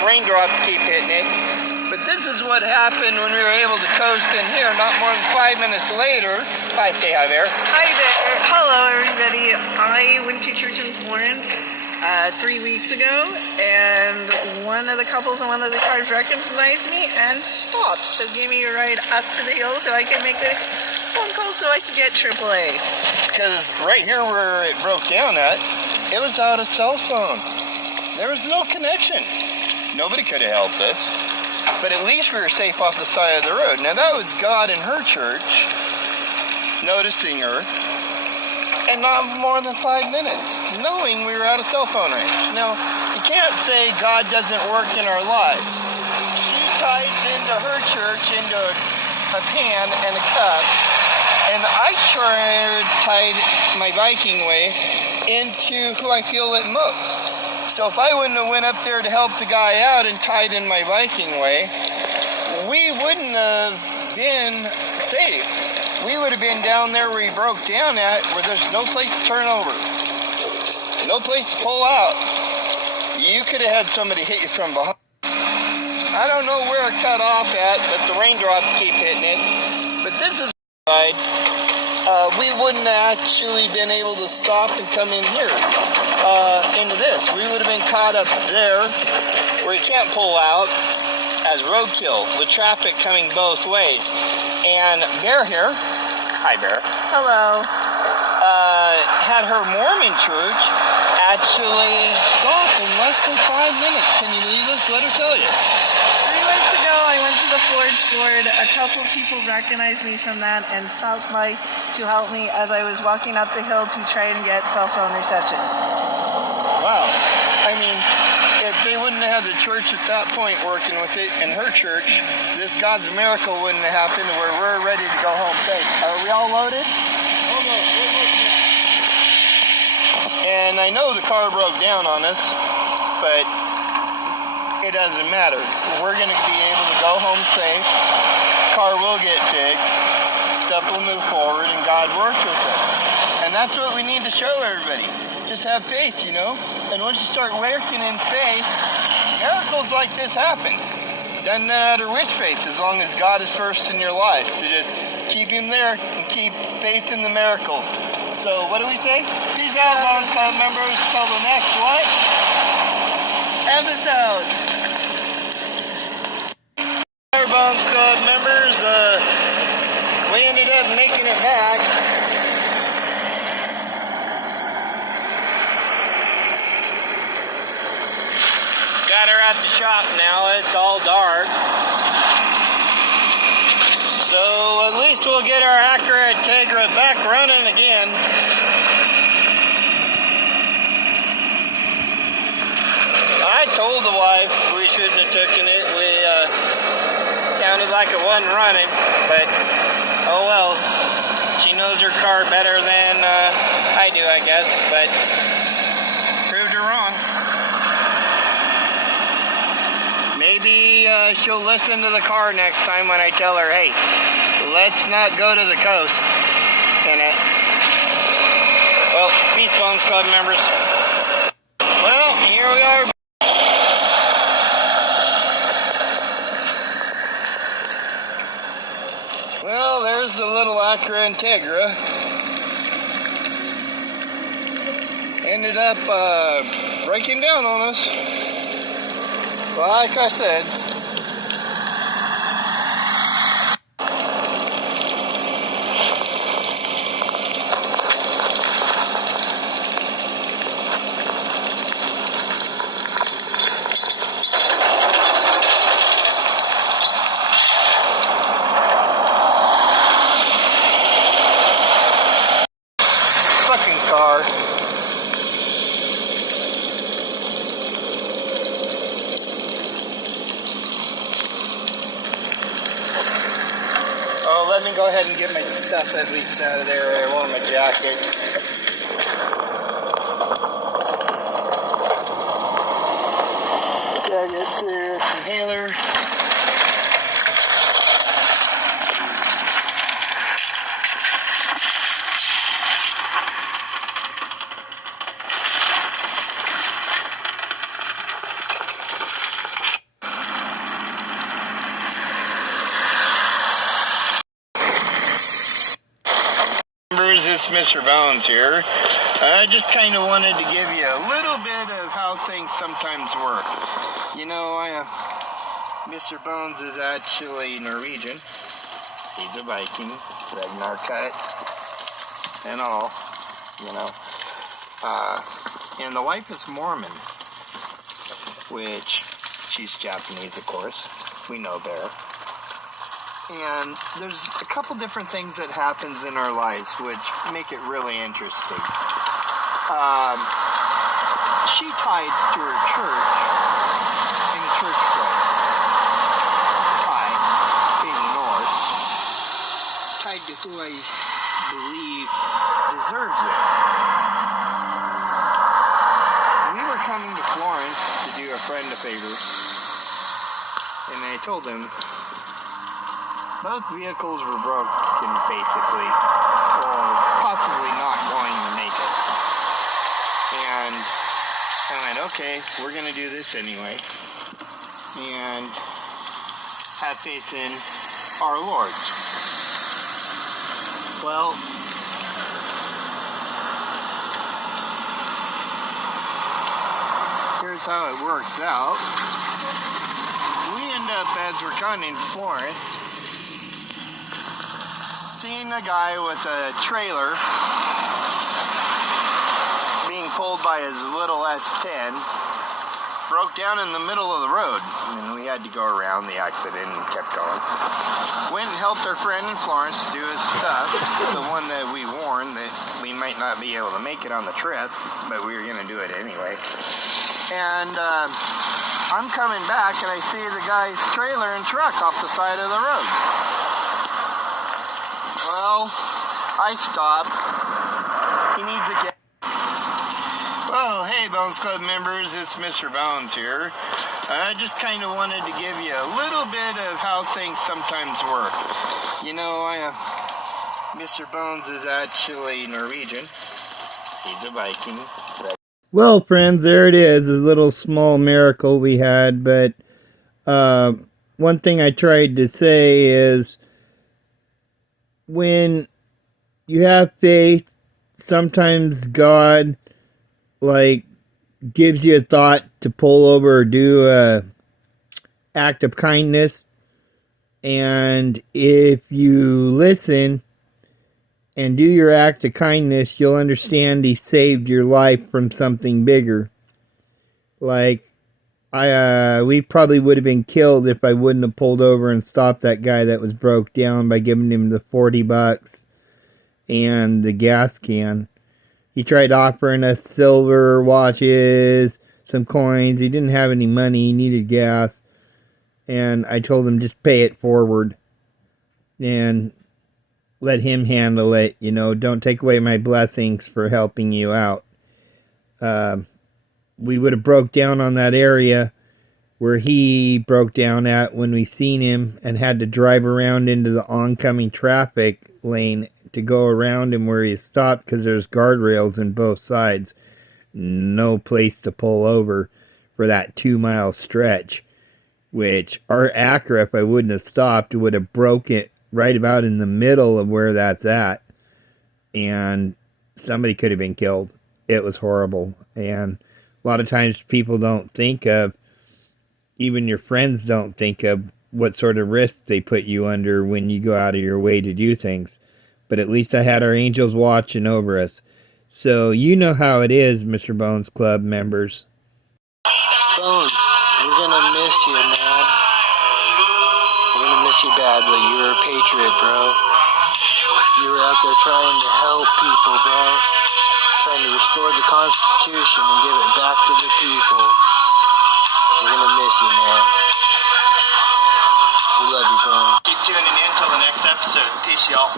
the raindrops keep hitting it. But this is what happened when we were able to coast in here not more than 5 minutes later. Hi, say hi there. Hi there. Hello, everybody. I went to church in Florence 3 weeks ago, and one of the couples in one of the cars recognized me and stopped. So gave me a ride up to the hill so I could make a phone call so I could get AAA. Because right here where it broke down at, it was out of cell phone. There was no connection. Nobody could have helped us. But at least we were safe off the side of the road. Now that was God in her church noticing her, and not more than 5 minutes, knowing we were out of cell phone range. Now, you can't say God doesn't work in our lives. She ties into her church into a pan and a cup, and I tied my Viking way into who I feel it most. So if I wouldn't have went up there to help the guy out and tied in my Viking way, we wouldn't have been safe. We would have been down there where he broke down at, where there's no place to turn over, no place to pull out. You could have had somebody hit you from behind. I don't know where it cut off at, but the raindrops keep hitting it. But this is right. We wouldn't have actually been able to stop and come in here into this. We would have been caught up there where you can't pull out as roadkill with traffic coming both ways. And Bear here, hi Bear. Hello. Had her Mormon church actually stop in less than 5 minutes. Can you believe this? Let her tell you. 3 weeks ago, I went to the Ford's Ford. A couple people recognized me from that and stopped by to help me as I was walking up the hill to try and get cell phone reception. Wow. I mean, if they wouldn't have had the church at that point working with it in her church, this God's miracle wouldn't have happened where we're ready to go home safe. Are we all loaded? And I know the car broke down on us, but it doesn't matter. We're going to be able to go home safe. Car will get fixed. Stuff will move forward, and God works with us. And that's what we need to show everybody. Just have faith, you know? And once you start working in faith, miracles like this happen. Doesn't matter which faith, as long as God is first in your life. So just keep Him there and keep faith in the miracles. So what do we say? Peace out, Bones Club members. Till the next what? Episode. Our Bones Club members, we ended up making it back. Got her at the shop now. It's all dark. So at least we'll get our Acura Integra back running again. I told the wife we shouldn't have taken it. We sounded like it wasn't running, but oh well. She knows her car better than I do, I guess, but proved her wrong. Maybe she'll listen to the car next time when I tell her, hey, let's not go to the coast in it. Well, peace, Bones Club members. Well, here we are. Well, there's the little Acura Integra. Ended up breaking down on us. Like I said, fucking car. Oh, let me go ahead and get my stuff at least out of there. I want my jacket. Jackets here, inhaler. Mr. Bones here. I just kind of wanted to give you a little bit of how things sometimes work. You know, Mr. Bones is actually Norwegian. He's a Viking, Ragnar cut, and all, you know. And the wife is Mormon, which she's Japanese, of course. We know there. And there's a couple different things that happens in our lives which make it really interesting. She tides to her church in a church play. I, being Norse, tied to who I believe deserves it. We were coming to Florence to do a friend a favor, and I told him both vehicles were broken, basically, or possibly not going to make it. And I went, okay, we're going to do this anyway. And have faith in our Lord's. Well, here's how it works out. We end up, as we're coming to Florence, seeing a guy with a trailer being pulled by his little S10 broke down in the middle of the road, and we had to go around the accident and kept going. Went and helped our friend in Florence do his stuff, the one that we warned that we might not be able to make it on the trip, but we were going to do it anyway. And I'm coming back and I see the guy's trailer and truck off the side of the road. Well, I stopped. He needs a gas. Well, hey, Bones Club members, it's Mr. Bones here. I just kind of wanted to give you a little bit of how things sometimes work. You know, Mr. Bones is actually Norwegian. He's a Viking. Well, friends, there it is, a little small miracle we had, but one thing I tried to say is, when you have faith, sometimes God, gives you a thought to pull over or do a act of kindness. And if you listen and do your act of kindness, you'll understand He saved your life from something bigger. We probably would have been killed if I wouldn't have pulled over and stopped that guy that was broke down by giving him the $40 and the gas can. He tried offering us silver watches, some coins. He didn't have any money. He needed gas. And I told him, just pay it forward and let Him handle it. You know, don't take away my blessings for helping you out. We would have broke down on that area where he broke down at when we seen him, and had to drive around into the oncoming traffic lane to go around him where he stopped, because there's guardrails in both sides. No place to pull over for that 2-mile stretch, which our Acura, if I wouldn't have stopped, would have broke it right about in the middle of where that's at, and somebody could have been killed. It was horrible. And a lot of times people don't think of, even your friends don't think of, what sort of risk they put you under when you go out of your way to do things. But at least I had our angels watching over us. So you know how it is, Mr. Bones Club members. Bones, we're gonna miss you, man. We're gonna miss you badly. You were a patriot, bro. You were out there trying to help people, bro. Trying to restore the Constitution and give it back to the people. We're gonna miss you, man. We love you, bro. Keep tuning in till the next episode. Peace, y'all.